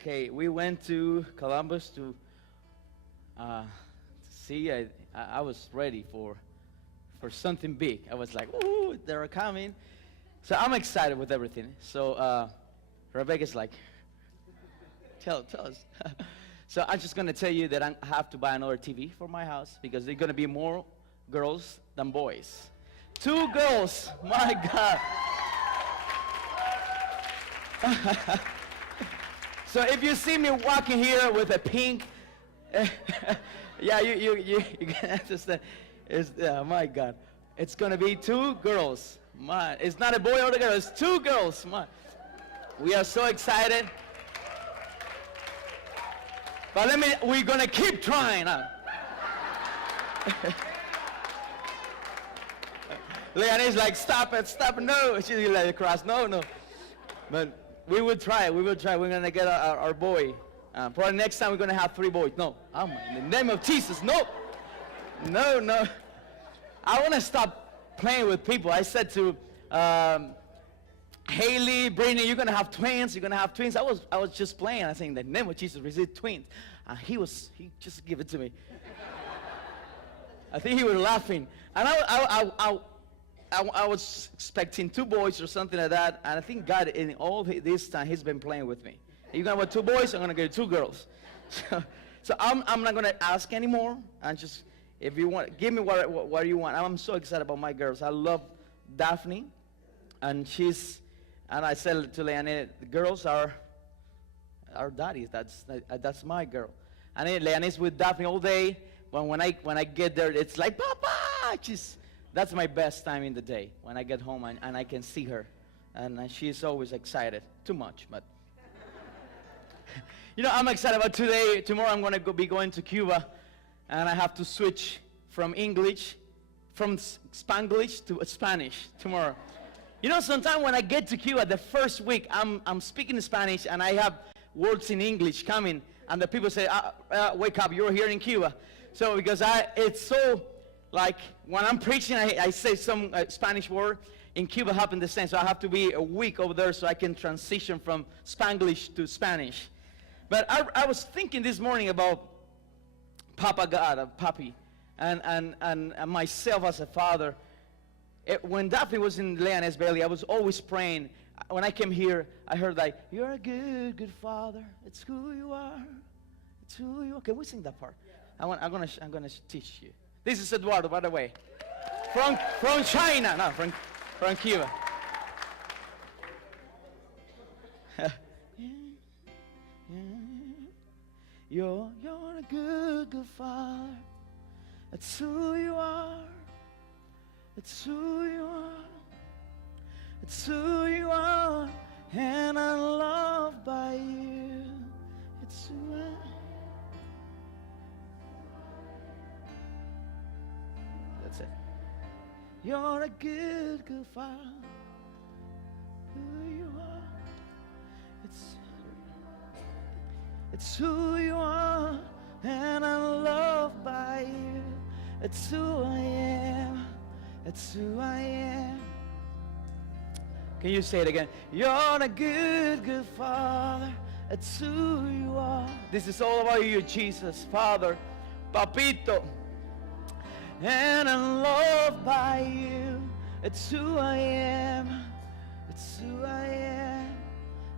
Okay, we went to Columbus to see. I was ready for something big. I was like, "Ooh, they're coming!" So I'm excited with everything. So Rebecca's like, "Tell us." So I'm just gonna tell you that I have to buy another TV for my house because there's gonna be more girls than boys. Two girls, my God. So if you see me walking here with a pink, yeah, you can understand. It's, my God, it's gonna be two girls. My, it's not a boy or a girl. It's two girls. My, we are so excited. But we're gonna keep trying. Huh? Leonie's like, stop it, no. She's like across, no. But we will try. We're gonna get our boy. Probably next time we're gonna have 3 boys. No, oh my, in the name of Jesus, no. I wanna stop playing with people. I said to Haley, Brittany, you're gonna have twins. I was just playing. I think in the name of Jesus, receive twins. He just give it to me. I think he was laughing, and I was expecting 2 boys or something like that, and I think God in all this time He's been playing with me. You're gonna have 2 boys. I'm gonna get 2 girls. So I'm not gonna ask anymore. And just if you want, give me what you want. I'm so excited about my girls. I love Daphne, and I said to Leanne, the girls are our daddies. That's my girl. And Leanne's with Daphne all day. But when I get there, it's like, Papa! That's my best time in the day, when I get home and I can see her. And she's always excited. Too much, but. I'm excited about today. Tomorrow I'm going to be going to Cuba. And I have to switch from Spanglish to Spanish tomorrow. Sometimes when I get to Cuba, the first week, I'm speaking Spanish and I have words in English coming. And the people say, wake up, you're here in Cuba. So because it's so, like, when I'm preaching, I say some Spanish word. In Cuba happened the same. So I have to be a week over there so I can transition from Spanglish to Spanish. But I was thinking this morning about Papa God, Papi, and myself as a father. When Daphne was in Leanne's belly, I was always praying. When I came here, I heard like, you're a good, good father. It's who you are. It's who you are. Can we sing that part? I'm gonna teach you. This is Eduardo, by the way, from China, no, from Cuba. You're a good, good father. It's who you are. It's who you are. It's who you are. And I'm loved by you. It's who I am. That's it. You're a good, good father. Who you are. It's who you are, and I'm loved by you. It's who I am. It's who I am. Can you say it again? You're a good, good father. It's who you are. This is all about you, Jesus, Father, Papito. And I'm loved by you. It's who I am. It's who I am.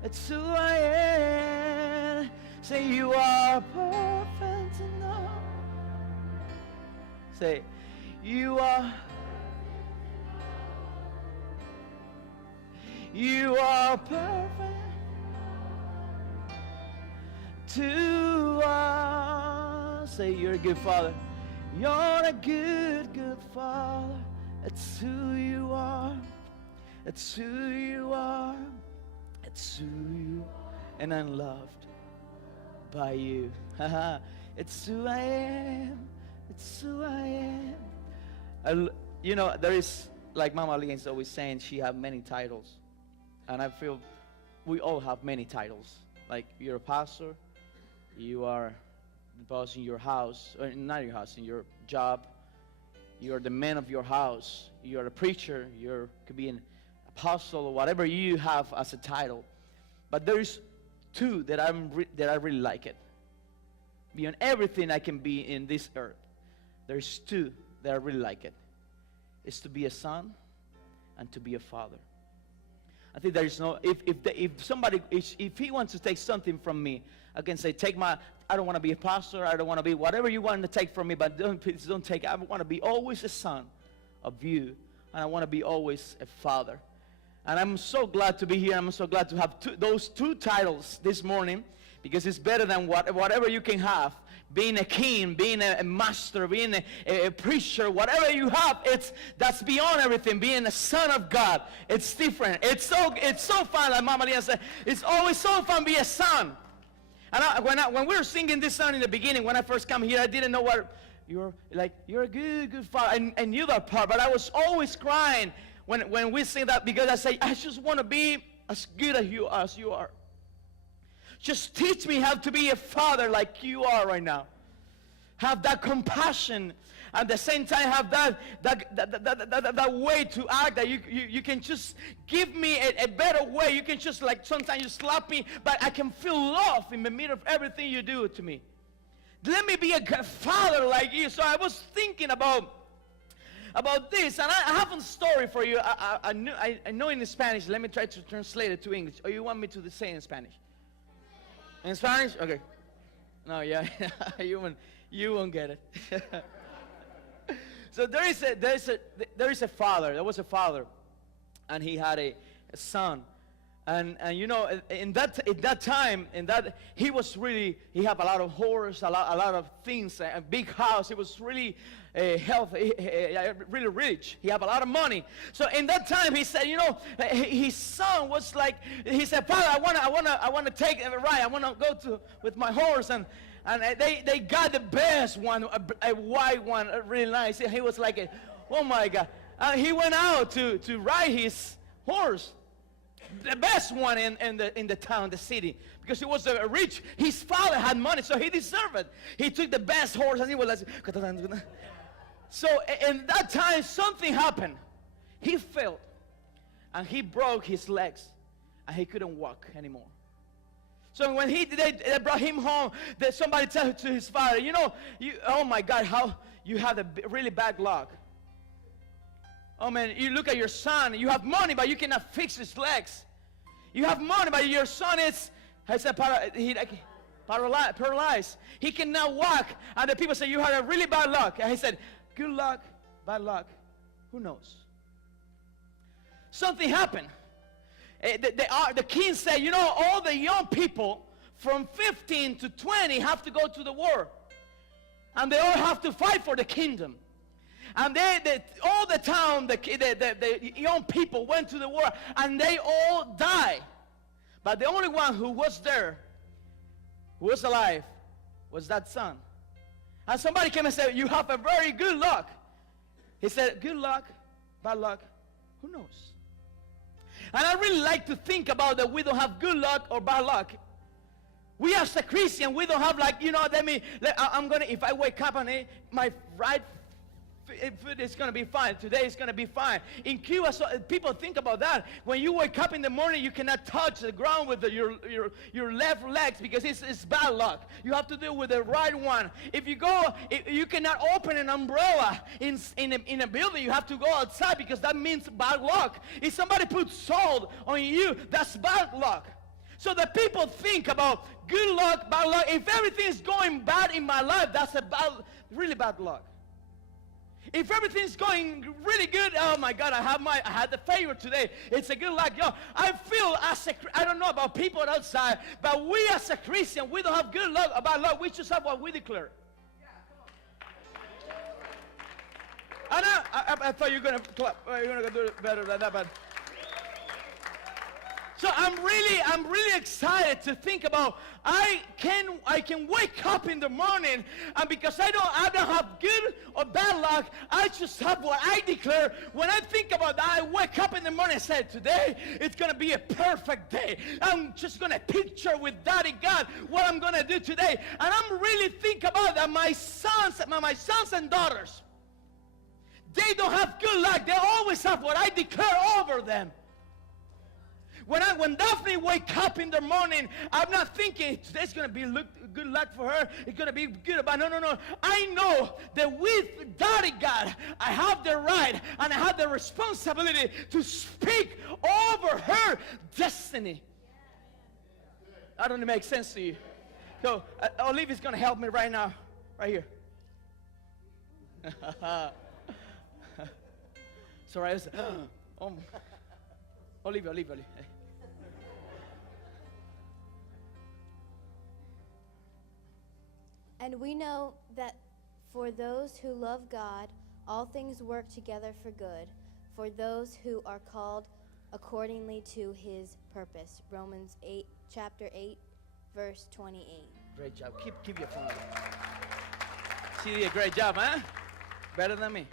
It's who I am. Say you are perfect enough. Say you are. You are perfect to us. Say you're a good father. You're a good, good father. It's who you are. It's who you are. It's who you are. And I'm loved by you. It's who I am. It's who I am. There is, like Mama Lee is always saying, she have many titles. And I feel we all have many titles. Like you're a pastor, you are the boss in your house, or not your house, in your job. You're the man of your house. You're a preacher. You could be an apostle or whatever you have as a title. But there is two that I really like it. Beyond everything I can be in this earth, there's two that I really like it. It's to be a son and to be a father. I think there is no, if he wants to take something from me, I can say, I don't want to be a pastor, I don't want to be whatever you want to take from me, but please don't take it. I want to be always a son of you, and I want to be always a father. And I'm so glad to be here. I'm so glad to have those two titles this morning, because it's better than whatever you can have. Being a king, being a master, being a preacher, whatever you have, that's beyond everything. Being a son of God, it's different. It's so fun, like Mama Leah said. It's always so fun to be a son. And when we were singing this song in the beginning, when I first came here, I didn't know what you're a good father. I knew that part, but I was always crying when we sing that, because I say, I just want to be as good as you are. Just teach me how to be a father like you are right now. Have that compassion, at the same time have that way to act, that you can just give me a better way. You can just, like, sometimes you slap me, but I can feel love in the middle of everything you do to me. Let me be a good father like you. So I was thinking about this, and I have a story for you. I know in Spanish. Let me try to translate it to English. Or you want me to say it in Spanish? In Spanish? Okay. No, yeah, you won't get it. So there is a father. There was a father, and he had a son, and you know, in that time, he had a lot of horses, a lot of things, a big house. He was really healthy, really rich. He had a lot of money. So in that time, he said, you know, his son was like, he said, Father, I want to take a ride. I want to go with my horse, and they got the best one, a white one, really nice. He was like, oh my God. He went out to ride his horse, the best one in the town, the city, because he was rich. His father had money, so he deserved it. He took the best horse, and he was like, so in that time, something happened. He fell, and he broke his legs, and he couldn't walk anymore. So when they brought him home, somebody told to his father, you know, oh my God, how you have a really bad luck. Oh man, you look at your son, you have money, but you cannot fix his legs. You have money, but your son is paralyzed. He cannot walk. And the people say, you had a really bad luck. And he said, good luck, bad luck, who knows? Something happened. The king said, you know, all the young people from 15 to 20 have to go to the war. And they all have to fight for the kingdom. And all the town, the young people went to the war, and they all died. But the only one who was there, who was alive, was that son. And somebody came and said, you have a very good luck. He said, good luck, bad luck, who knows? And I really like to think about that we don't have good luck or bad luck. We as a Christian, we don't have, like, you know, if I wake up and my right foot is going to be fine. Today is going to be fine. In Cuba, so people think about that. When you wake up in the morning, you cannot touch the ground with your left legs, because it's bad luck. You have to do it with the right one. If you cannot open an umbrella in a building. You have to go outside, because that means bad luck. If somebody puts salt on you, that's bad luck. So the people think about good luck, bad luck. If everything is going bad in my life, that's really bad luck. If everything's going really good, oh my God, I had the favor today. It's a good luck. Yo, I feel I don't know about people outside, but we as a Christian, we don't have good luck or bad luck. We just have what we declare. And I thought you were going to clap. You're going to do it better than that, but. So I'm really excited to think about I can wake up in the morning, and because I don't have good or bad luck, I just have what I declare. When I think about that, I wake up in the morning and say, today it's going to be a perfect day. I'm just going to picture with Daddy God what I'm going to do today. And I'm really thinking about that my sons and daughters, they don't have good luck. They always have what I declare over them. When Daphne wake up in the morning, I'm not thinking today's going to be good luck for her. It's going to be good. But no. I know that with Daddy God, I have the right and I have the responsibility to speak over her destiny. I don't know if it makes sense to you. So Olivia's going to help me right now, right here. Sorry, I was, Olivia. And we know that for those who love God, all things work together for good, for those who are called accordingly to his purpose. Romans 8, chapter 8, verse 28. Great job. Keep your phone. She did a great job, huh? Better than me.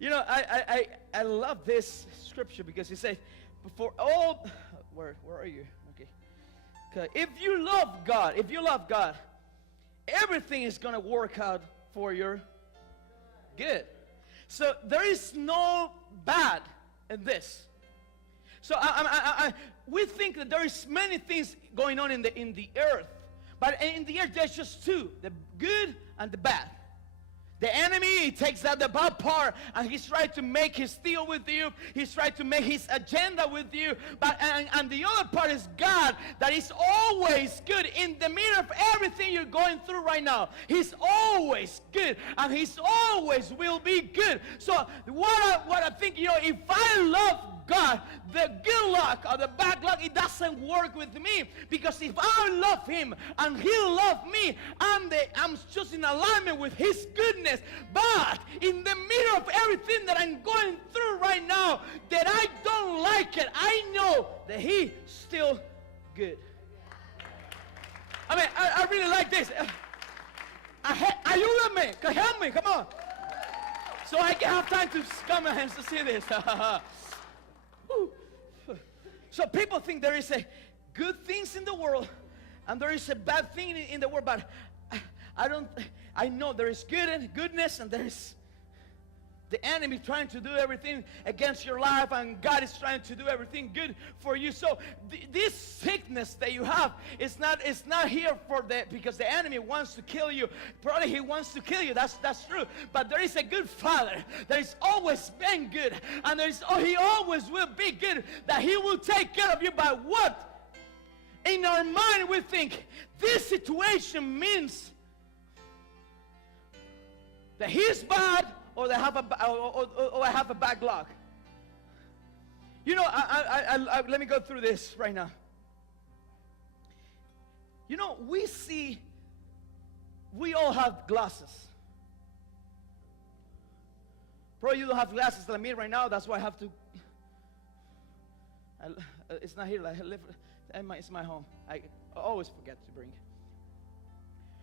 You know, I love this scripture because it says, for all, where are you? Okay. If you love God, everything is going to work out for your good. So there is no bad in this. So we think that there is many things going on in the earth, but in the earth there's just two: the good and the bad. The enemy, he takes out the bad part and he's trying to make his deal with you. He's trying to make his agenda with you. But and the other part is God, that is always good in the middle of everything you're going through right now. He's always good and he's always will be good. So what I think, you know, if I love God, the good luck or the bad luck, it doesn't work with me, because if I love him and he loves me, I'm just in alignment with his goodness. But in the middle of everything that I'm going through right now, that I don't like it, I know that he's still good. I mean, I really like this. Ayúdame, help me, come on. So I can have time to come and to see this. So people think there is a good things in the world and there is a bad thing in the world, but I know there is goodness and there is the enemy trying to do everything against your life, and God is trying to do everything good for you. So this sickness that you have is not here because the enemy wants to kill you. Probably he wants to kill you. That's true. But there is a good Father that has always been good, and he always will be good. That he will take care of you. But what in our mind we think this situation means that he's bad, or I have a bad luck. You know, let me go through this right now. You know, we all have glasses. Probably you don't have glasses like me right now. That's why I have to. It's not here. It's my home. I always forget to bring it.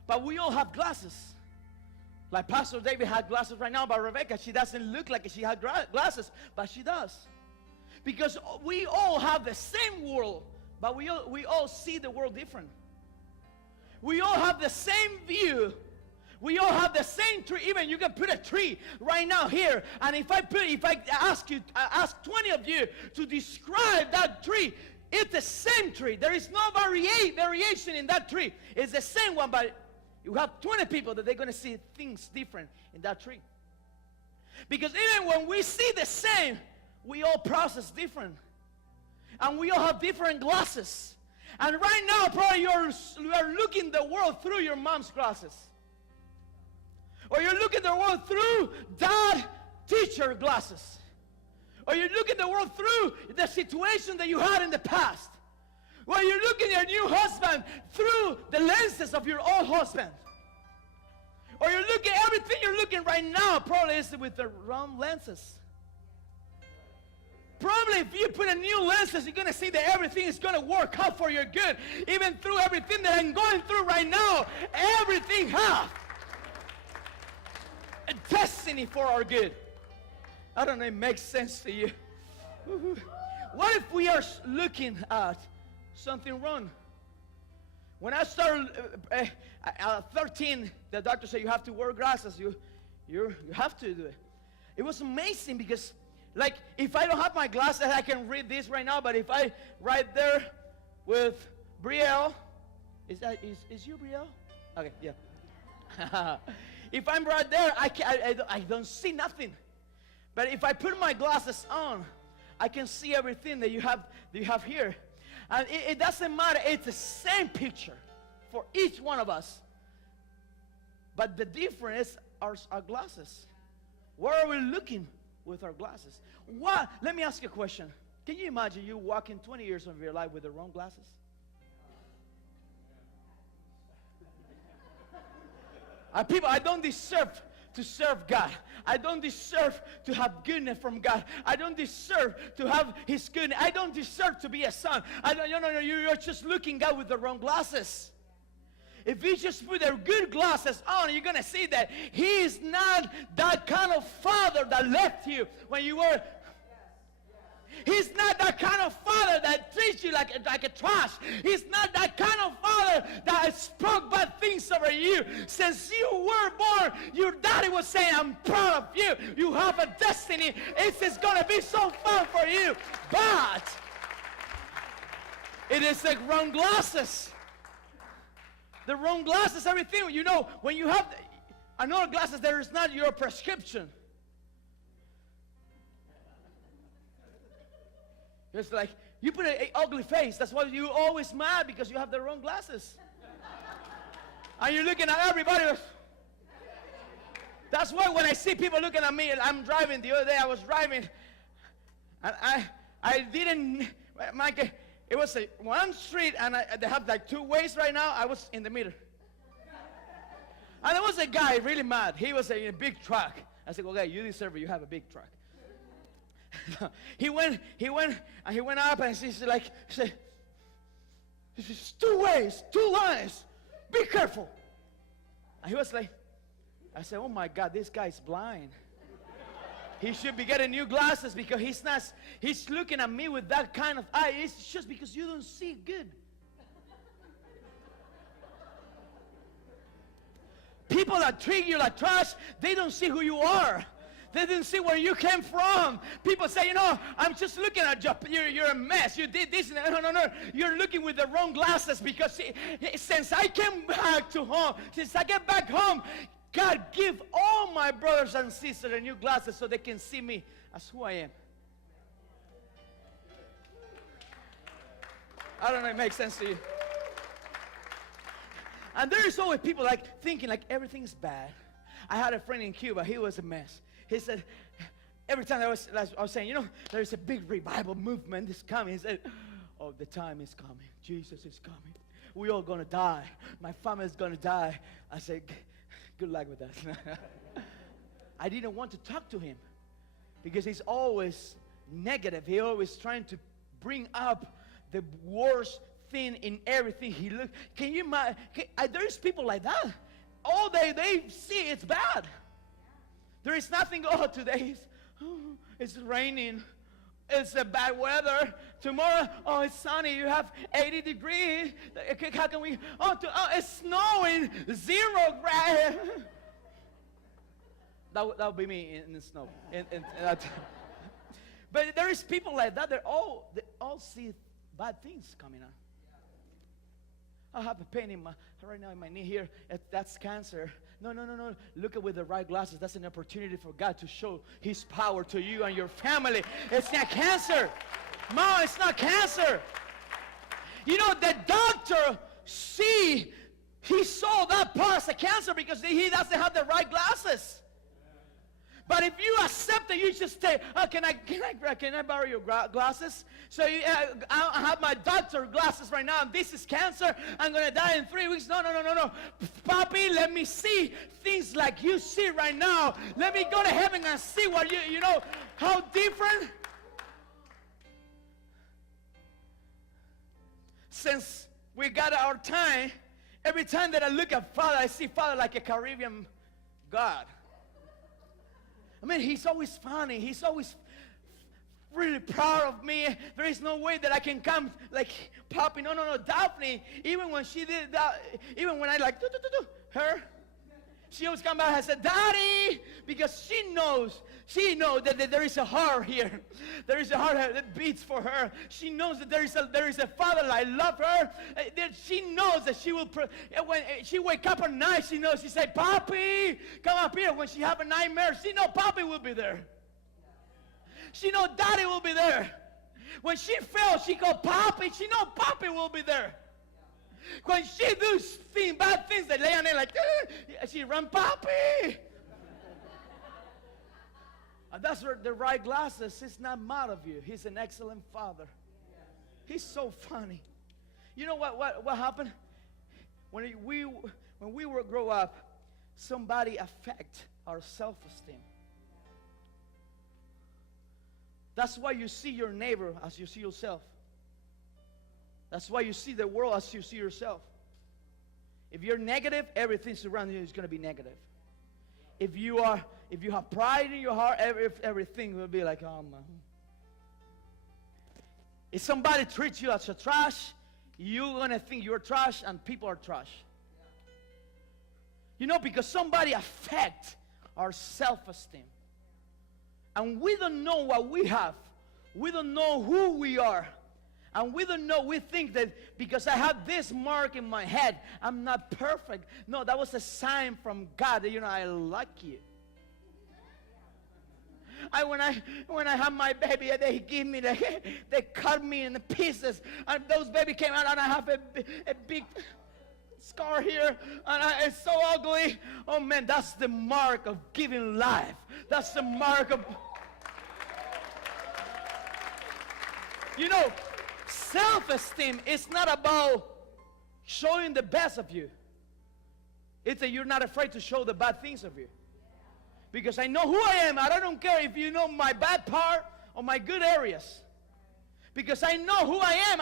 But we all have glasses. Like Pastor David had glasses right now, but Rebecca, she doesn't look like she had glasses, but she does. Because we all have the same world, but we all see the world different. We all have the same view. We all have the same tree. Even you can put a tree right now here, and if I ask 20 of you to describe that tree, it's the same tree. There is no variation in that tree. It's the same one, but you have 20 people that they're going to see things different in that tree. Because even when we see the same, we all process different. And we all have different glasses. And right now, probably you are looking the world through your mom's glasses. Or you're looking the world through dad teacher glasses. Or you're looking the world through the situation that you had in the past. Well, you're looking at your new husband through the lenses of your old husband. Or you're looking, everything you're looking right now probably is with the wrong lenses. Probably if you put a new lenses, you're going to see that everything is going to work out for your good. Even through everything that I'm going through right now, everything has a destiny for our good. I don't know if it makes sense to you. What if we are looking at something wrong? When I started at 13, the doctor said you have to wear glasses. You have to do it. It was amazing because Like, if I don't have my glasses, I can read this right now, but if I right there with Brielle, is you Brielle? Okay, yeah. If I'm right there, I don't see nothing. But if I put my glasses on, I can see everything that you have here. And it doesn't matter. It's the same picture for each one of us. But the difference are our glasses. Where are we looking with our glasses? What? Let me ask you a question. Can you imagine you walking 20 years of your life with the wrong glasses? People, I don't deserve to serve God. I don't deserve to have goodness from God. I don't deserve to have His goodness. I don't deserve to be a son. No, you're just looking God with the wrong glasses. If you just put the good glasses on, you're going to see that He is not that kind of father that left you when you were. He's not that kind of father that treats you like a trash. He's not that kind of father that spoke bad things over you. Since you were born, your daddy was saying, I'm proud of you. You have a destiny. It's going to be so fun for you. But it is the wrong glasses. The wrong glasses, everything. You know, when you have another glasses, there is not your prescription. It's like, you put an ugly face. That's why you're always mad, because you have the wrong glasses. And you're looking at everybody. That's why when I see people looking at me, I'm driving. The other day I was driving. And I didn't, it was one street, and they have like two ways right now. I was in the middle. And there was a guy really mad. He was in a big truck. I said, okay, you deserve it. You have a big truck. he went up, and he said, this is two ways, two lines. Be careful. And he was like, I said, oh my God, this guy's blind. He should be getting new glasses, because he's looking at me with that kind of eye. It's just because you don't see good. People that treat you like trash, they don't see who you are. They didn't see where you came from. People say, you know, I'm just looking at you. You're a mess. You did this. No. You're looking with the wrong glasses, because since I came back to home, since I get back home, God give all my brothers and sisters new glasses so they can see me as who I am. I don't know if it makes sense to you. And there's always people like thinking like everything's bad. I had a friend in Cuba. He was a mess. He said, every time I was saying, you know, there's a big revival movement that's coming. He said, oh, the time is coming. Jesus is coming. We're all going to die. My family is going to die. I said, good luck with that. I didn't want to talk to him, because he's always negative. He's always trying to bring up the worst thing in everything. Can you imagine? There's people like that. All they see, it's bad. There is nothing, oh, today it's raining. It's a bad weather. Tomorrow, oh, it's sunny. You have 80 degrees. How can we, it's snowing, 0 grade. That would be me in the snow. But there is people like that. They all see bad things coming on. I have a pain right now in my knee here. That's cancer. No. Look at with the right glasses. That's an opportunity for God to show His power to you and your family. It's not cancer. Mom, it's not cancer. You know, the doctor he saw that part as a cancer because he doesn't have the right glasses. But if you accept it, you just say, oh, can I borrow your glasses? So I have my doctor glasses right now, and this is cancer. I'm going to die in 3 weeks. No. Papi, let me see things like you see right now. Let me go to heaven and see what you know, how different. Since we got our time, every time that I look at Father, I see Father like a Caribbean God. I mean, He's always funny. He's always really proud of me. There is no way that I can come like Papi. No. Daphne, even when she did that, even when I like her, she always come back and said, Daddy, because she knows She knows that there is a heart here. There is a heart that beats for her. She knows that there is a Father that love her. That she knows that she will, when she wake up at night, she knows, she say, Papi, come up here. When she have a nightmare, she know Papi will be there. She know Daddy will be there. When she fails, she go, Papi. She know Papi will be there. When she do bad things, they lay on it like, she run, Papi. And that's where the right glasses. He's not mad of you. He's an excellent father. He's so funny. You know what happened? When we were grow up, somebody affect our self-esteem. That's why you see your neighbor as you see yourself. That's why you see the world as you see yourself. If you're negative, everything surrounding you is going to be negative. If you have pride in your heart, everything will be like, oh man. If somebody treats you as a trash, you're going to think you're trash and people are trash. You know, because somebody affects our self-esteem. And we don't know what we have. We don't know who we are. And we don't know, we think that because I have this mark in my head, I'm not perfect. No, that was a sign from God that, I like you. When I have my baby, they give me they cut me in pieces. And those babies came out and I have a big scar here. And it's so ugly. Oh man, that's the mark of giving life. That's the mark of, self-esteem is not about showing the best of you. It's that you're not afraid to show the bad things of you. Because I know who I am. I don't care if you know my bad part or my good areas. Because I know who I am.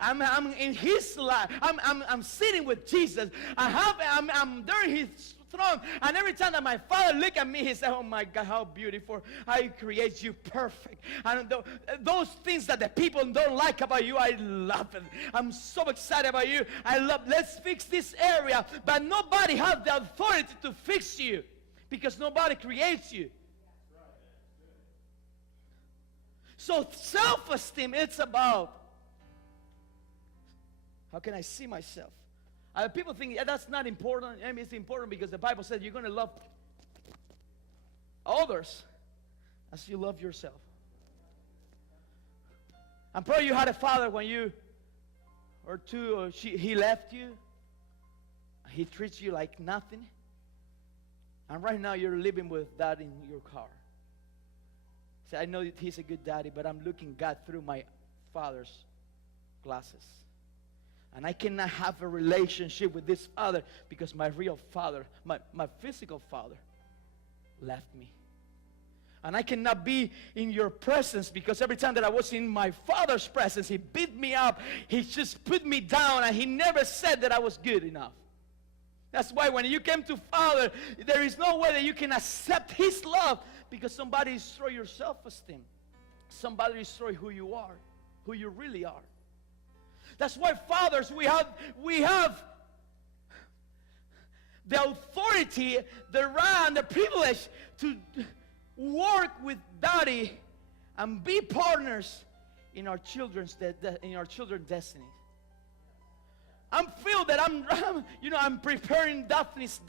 I'm in His life. I'm sitting with Jesus. I'm there in His throne. And every time that my Father look at me, He said, oh my God, how beautiful. I create you perfect. And those things that the people don't like about you, I love it. I'm so excited about you. Let's fix this area. But nobody has the authority to fix you. Because nobody creates you. So self-esteem, it's about, how can I see myself? People think that's not important. I mean, it's important because the Bible says you're going to love others as you love yourself. I'm probably you had a father when you, or two, or he left you. He treats you like nothing. And right now you're living with that in your car. Say, I know that he's a good daddy, but I'm looking God through my father's glasses. And I cannot have a relationship with this father because my real father, my physical father, left me. And I cannot be in your presence because every time that I was in my father's presence, he beat me up. He just put me down, and he never said that I was good enough. That's why when you came to Father, there is no way that you can accept His love because somebody destroyed your self-esteem. Somebody destroyed who you are, who you really are. That's why fathers, we have the authority, the right, and the privilege to work with Daddy and be partners in our children's destiny. I'm feel that I'm preparing Daphne's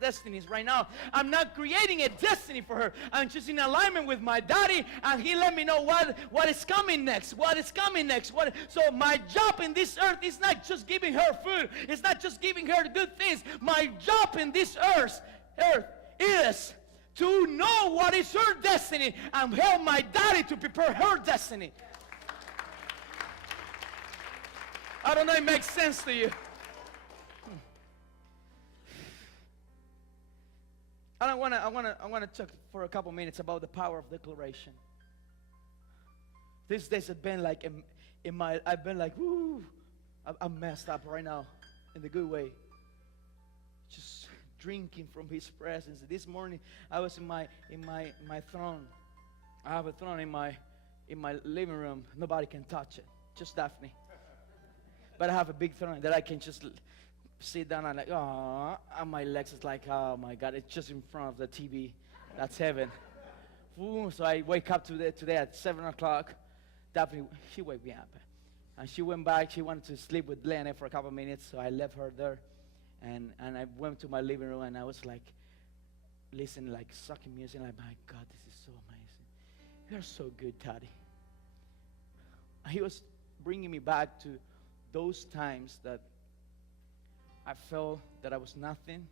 destinies right now. I'm not creating a destiny for her. I'm just in alignment with my daddy, and he let me know what is coming next. What is coming next? So my job in this earth is not just giving her food. It's not just giving her good things. My job in this earth is to know what is her destiny and help my daddy to prepare her destiny. I don't know if it makes sense to you. I want to talk for a couple minutes about the power of declaration. These days have been like I've been like, woo, I'm messed up right now in the good way. Just drinking from His presence. This morning I was in my throne. I have a throne in my living room. Nobody can touch it. Just Daphne. But I have a big throne that I can just sit down and like, oh, and my legs is like, oh my God, it's just in front of the TV That's heaven. Ooh, so I wake up today at 7 o'clock. Daphne, she woke me up. And she went back. She wanted to sleep with Lene for a couple of minutes, so I left her there. And I went to my living room, and I was like, listening, like sucking music. Like, my God, this is so amazing. You're so good, Daddy. He was bringing me back to those times that I felt that I was nothing,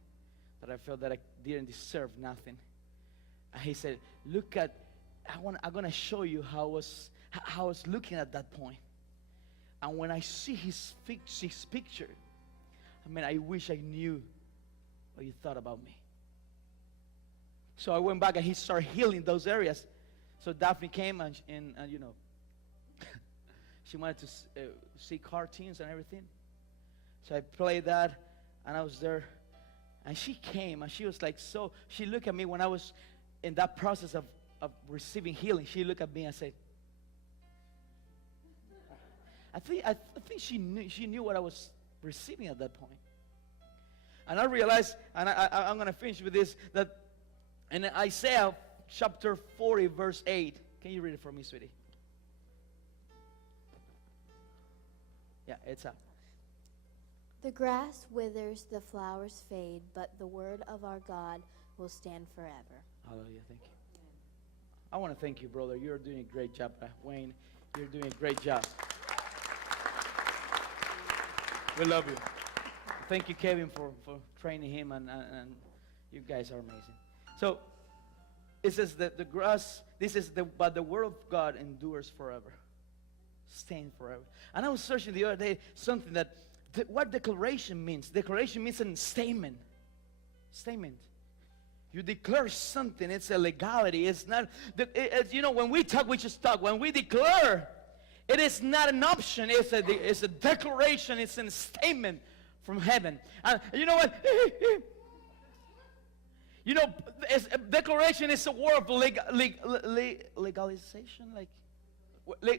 that I felt that I didn't deserve nothing. And he said, look at, I'm going to show you how I was looking at that point. And when I see his picture, I mean, I wish I knew what you thought about me. So I went back and he started healing those areas. So Daphne came and you know, she wanted to see cartoons and everything. So I played that, and I was there. And she came, and she was like, so, she looked at me when I was in that process of receiving healing. She looked at me and said, I think she knew what I was receiving at that point. And I realized, and I'm going to finish with this, that in Isaiah chapter 40, verse 8, can you read it for me, sweetie? Yeah, it's up. The grass withers, the flowers fade, but the word of our God will stand forever. Hallelujah, thank you. I want to thank you, brother. You're doing a great job. Wayne, you're doing a great job. We love you. Thank you, Kevin, for training him, and you guys are amazing. So, it says that the grass, but the word of God endures forever. Stand forever. And I was searching the other day something that, what declaration means. Declaration means a statement. Statement. You declare something. It's a legality. It's not, you know, when we talk, we just talk. When we declare, it is not an option. It's a declaration. It's a statement from heaven. And you know what? You know, declaration is a word of legalization.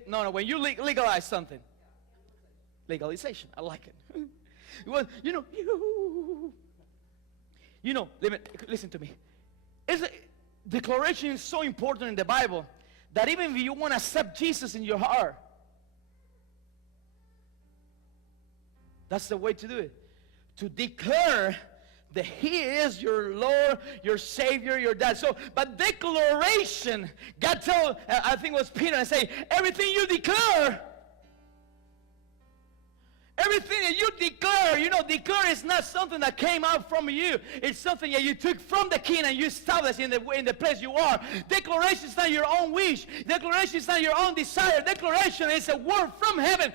No, when you legalize something. Legalization. I like it. Well, listen to me. Declaration is so important in the Bible that even if you want to accept Jesus in your heart, that's the way to do it. To declare that He is your Lord, your Savior, your dad. So, but declaration, God told, I think it was Peter, and say, everything you declare, everything that you declare, declare is not something that came out from you. It's something that you took from the King and you established in the place you are. Declaration is not your own wish. Declaration is not your own desire. Declaration is a word from heaven.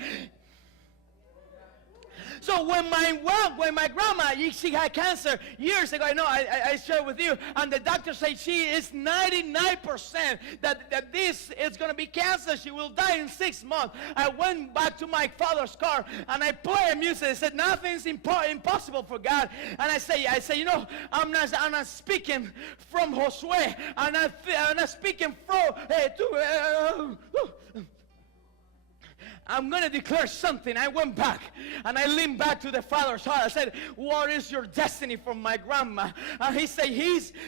So when my grandma, she had cancer years ago, I know I shared with you, and the doctor said she is 99% that this is going to be cancer. She will die in 6 months. I went back to my father's car, and I played music. I said, nothing's impossible for God. And I say, I'm not speaking from Josue. I'm not speaking from, I'm going to declare something. I went back and I leaned back to the Father's heart. I said, what is your destiny from my grandma? And he said,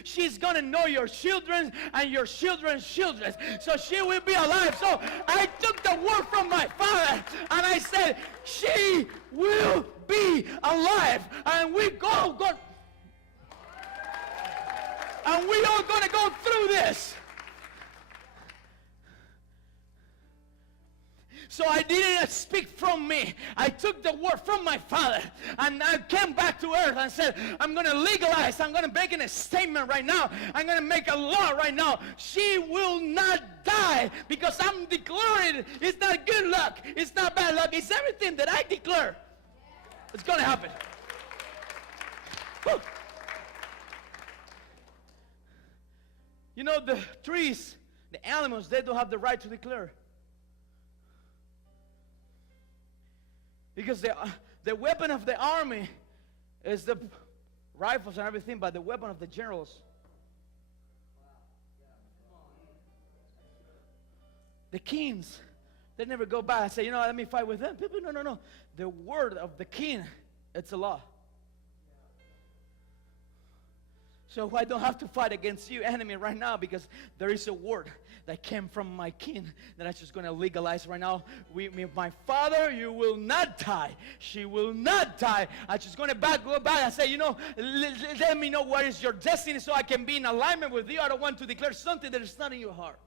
she's going to know your children and your children's children. So she will be alive. So I took the word from my father and I said, she will be alive. And we and we are going to go through this. So I didn't speak from me. I took the word from my father. And I came back to earth and said, I'm going to legalize. I'm going to make a statement right now. I'm going to make a law right now. She will not die because I'm declaring it's not good luck. It's not bad luck. It's everything that I declare. It's going to happen. Woo. You know, the trees, the animals, they don't have the right to declare. Because the weapon of the army is the rifles and everything, but the weapon of the generals, the kings, they never go back and say, let me fight with them. People, no. The word of the king, it's a law. So I don't have to fight against you, enemy, right now, because there is a word that came from my king that I'm just going to legalize right now. My father, you will not die. She will not die. I'm just going to go back and say, you know, let me know what is your destiny so I can be in alignment with you. I don't want to declare something that is not in your heart.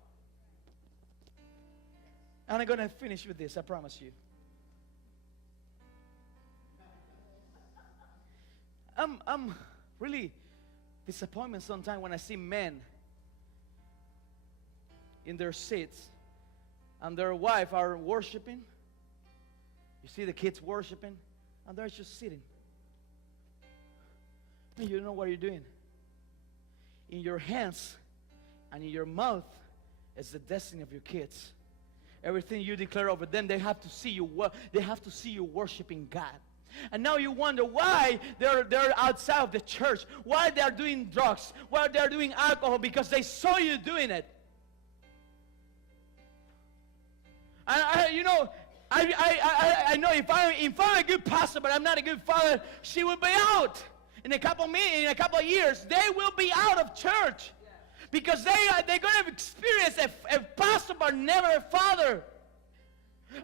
And I'm going to finish with this, I promise you. I'm really disappointed sometimes when I see men in their seats and their wife are worshiping. You see the kids worshiping and they're just sitting. And you don't know what you're doing. In your hands and in your mouth is the destiny of your kids. Everything you declare over them, they have to see you. They have to see you worshiping God. And now you wonder why they're outside of the church, why they're doing drugs, why they're doing alcohol, because they saw you doing it. And I know if I'm a good pastor, but I'm not a good father, she will be out in a couple of years. They will be out of church because they're going to experience a pastor, but never a father.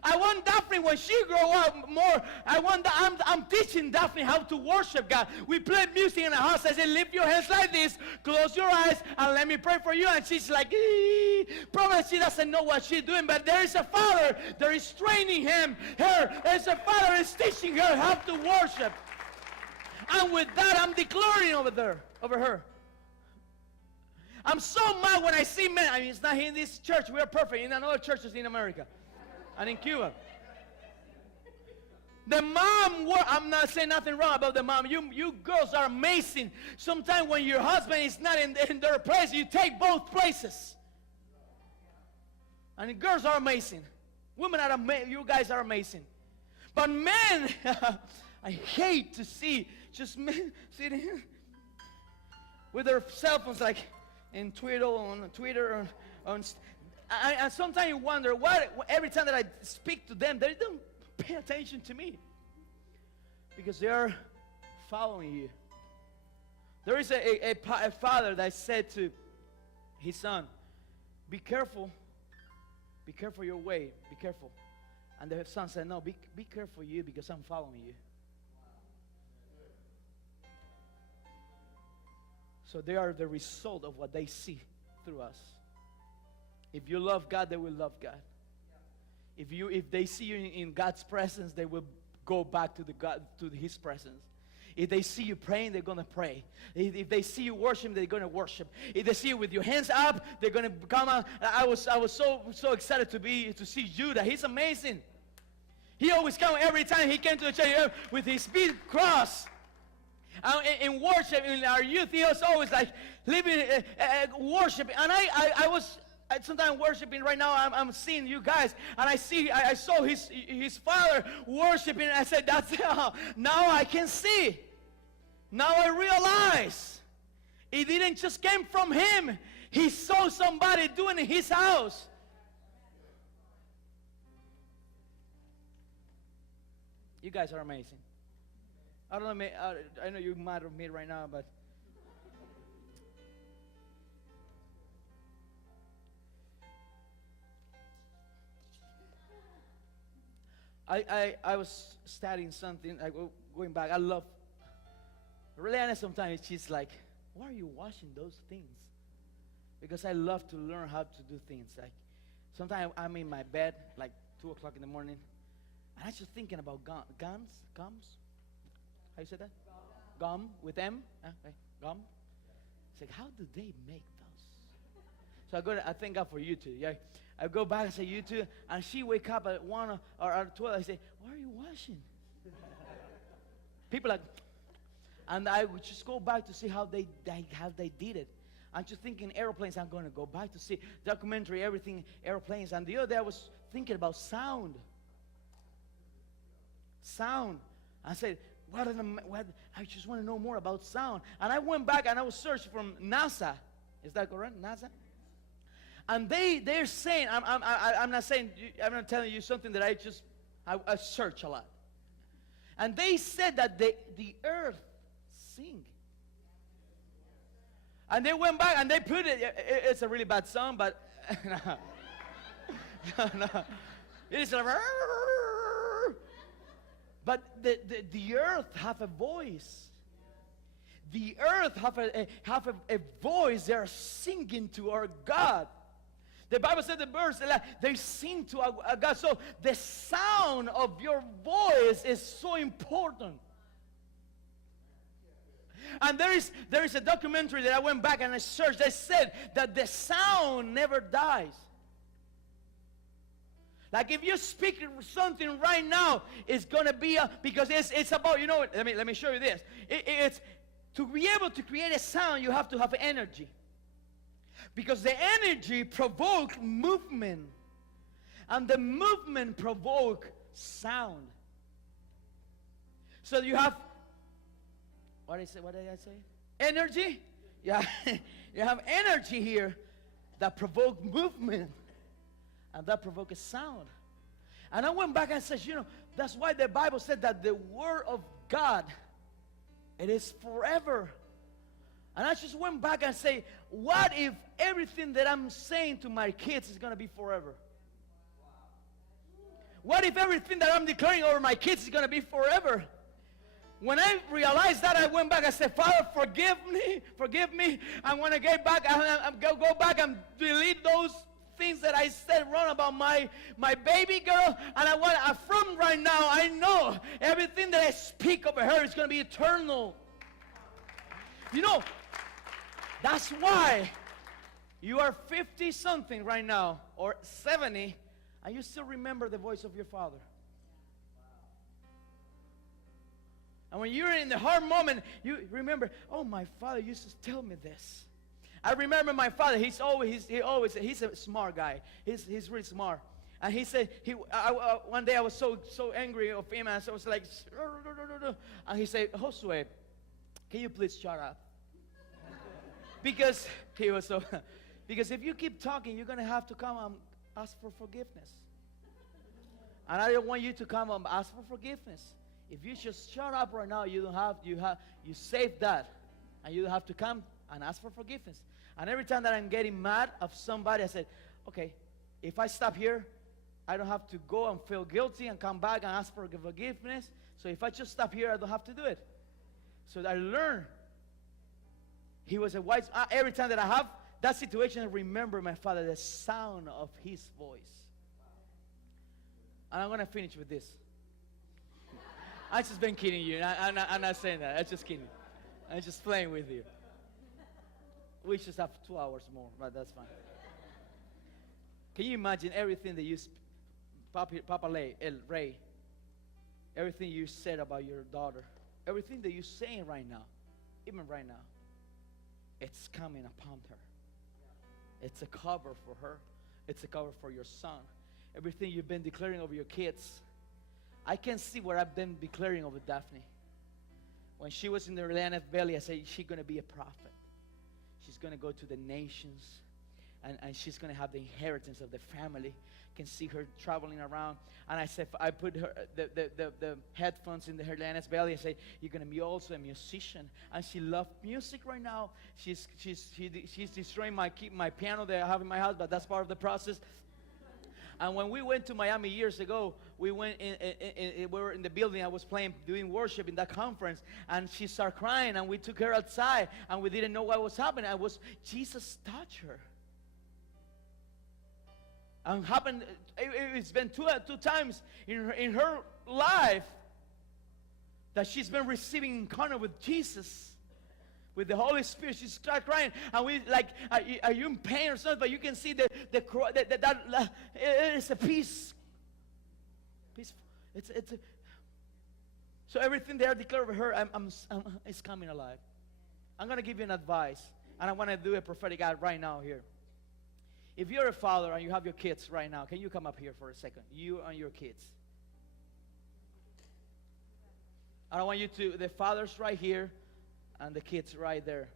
I want Daphne, when she grow up more, I'm teaching Daphne how to worship God. We play music in the house. I say, lift your hands like this, close your eyes, and let me pray for you. And she's like, ee. Probably she doesn't know what she's doing, but there is a father that is training her. There's a father that is teaching her how to worship. And with that, I'm declaring over her. I'm so mad when I see men. I mean, it's not in this church. We are perfect. In another churches in America. And in Cuba. The mom, I'm not saying nothing wrong about the mom. You girls are amazing. Sometimes when your husband is not in their place, you take both places. And the girls are amazing. Women are amazing. You guys are amazing. But men, I hate to see just men sitting here with their cell phones like in Twitter, on and sometimes you wonder why every time that I speak to them, they don't pay attention to me. Because they are following you. There is a father that said to his son, be careful your way, be careful. And the son said, no, be careful you because I'm following you. So they are the result of what they see through us. If you love God, they will love God. If they see you in God's presence, they will go back to His presence. If they see you praying, they're going to pray. If they see you worshiping, they're going to worship. If they see you with your hands up, they're going to come out. I was so excited to see Judah. He's amazing. He always comes every time he came to the church with his big cross. In worship, in our youth, he was always like living, worshiping. And I was sometimes worshiping right now. I'm seeing you guys, and I saw his father worshiping. And I said, that's it. Now I can see. Now I realize it didn't just came from him. He saw somebody doing it in his house. You guys are amazing. I don't know. I know you're mad at me right now, but I was studying something. Going back. I love. Reliana sometimes she's like, "Why are you washing those things?" Because I love to learn how to do things. Like sometimes I'm in my bed, like 2 o'clock in the morning, and I'm just thinking about gums. How you say that? Gum with M? Gum? It's like, how do they make those? So I thank God for you two. Yeah, I go back and say, you two, and she wake up at 1 or at 12. I say, why are you washing? People like, and I would just go back to see how they did it. I'm just thinking airplanes. I'm going to go back to see documentary, everything, airplanes. And the other day I was thinking about sound. I said, I just want to know more about sound. And I went back and I was searching from NASA. Is that correct? NASA? And they're saying, I'm not saying, I'm not telling you something that I search a lot. And they said that the earth sing. And they went back and they put it. It's a really bad song, but no. It's a. But the earth have a voice. The earth have a voice. They are singing to our God. The Bible said the birds, they sing to our God. So the sound of your voice is so important. And there is a documentary that I went back and I searched that said that the sound never dies. Like if you speak something right now, it's gonna be because it's about, you know. Let me show you this. It's to be able to create a sound, you have to have energy. Because the energy provokes movement. And the movement provokes sound. So you have, what did I say? Energy? Yeah. You have energy here that provokes movement. And that provokes a sound. And I went back and said, you know, that's why the Bible said that the word of God, it is forever. And I just went back and say, what if everything that I'm saying to my kids is going to be forever? What if everything that I'm declaring over my kids is going to be forever? When I realized that, I went back and said, Father, forgive me. And when I get back, I'm going to go back and delete those things that I said wrong about my baby girl. And from right now, I know everything that I speak over her is going to be eternal. You know, that's why you are 50-something right now, or 70, and you still remember the voice of your father. And when you're in the hard moment, you remember, oh, my father used to tell me this. I remember my father. He's a smart guy. He's really smart. And he said, one day I was so angry of him, and so I was like, and he said, Josue, can you please shut up? Because if you keep talking, you're going to have to come and ask for forgiveness. And I don't want you to come and ask for forgiveness. If you just shut up right now, you save that. And you don't have to come and ask for forgiveness. And every time that I'm getting mad of somebody, I said, okay, if I stop here, I don't have to go and feel guilty and come back and ask for forgiveness. So if I just stop here, I don't have to do it. So I learned. He was a wise. Every time that I have that situation, I remember my father, the sound of his voice. And I'm going to finish with this. I just been kidding you. I'm not saying that. I'm just kidding. I'm just playing with you. We just have 2 hours more, but that's fine. Can you imagine everything that you, Papa Ray, everything you said about your daughter, everything that you're saying right now, even right now, it's coming upon her. It's a cover for her. It's a cover for your son. Everything you've been declaring over your kids. I can see what I've been declaring over Daphne. When she was in the Lioness belly, I said, she's going to be a prophet. She's going to go to the nations. And she's going to have the inheritance of the family. Can see her traveling around. And I said, I put her the headphones in her Lioness belly. I said, you're going to be also a musician. And she loves music right now. She's destroying my piano that I have in my house, but that's part of the process. And when we went to Miami years ago, we were in the building. I was doing worship in that conference, and she started crying, and we took her outside, and we didn't know what was happening. Jesus touched her. And it's been two times in her life that she's been receiving encounter with Jesus, with the Holy Spirit. She started crying, and we like, are you in pain or something? But you can see that it is a peace. So everything they are declared over her, is coming alive. I'm going to give you an advice, and I want to do a prophetic act right now here. If you're a father and you have your kids right now, can you come up here for a second? You and your kids. I want you to, the fathers right here and the kids right there.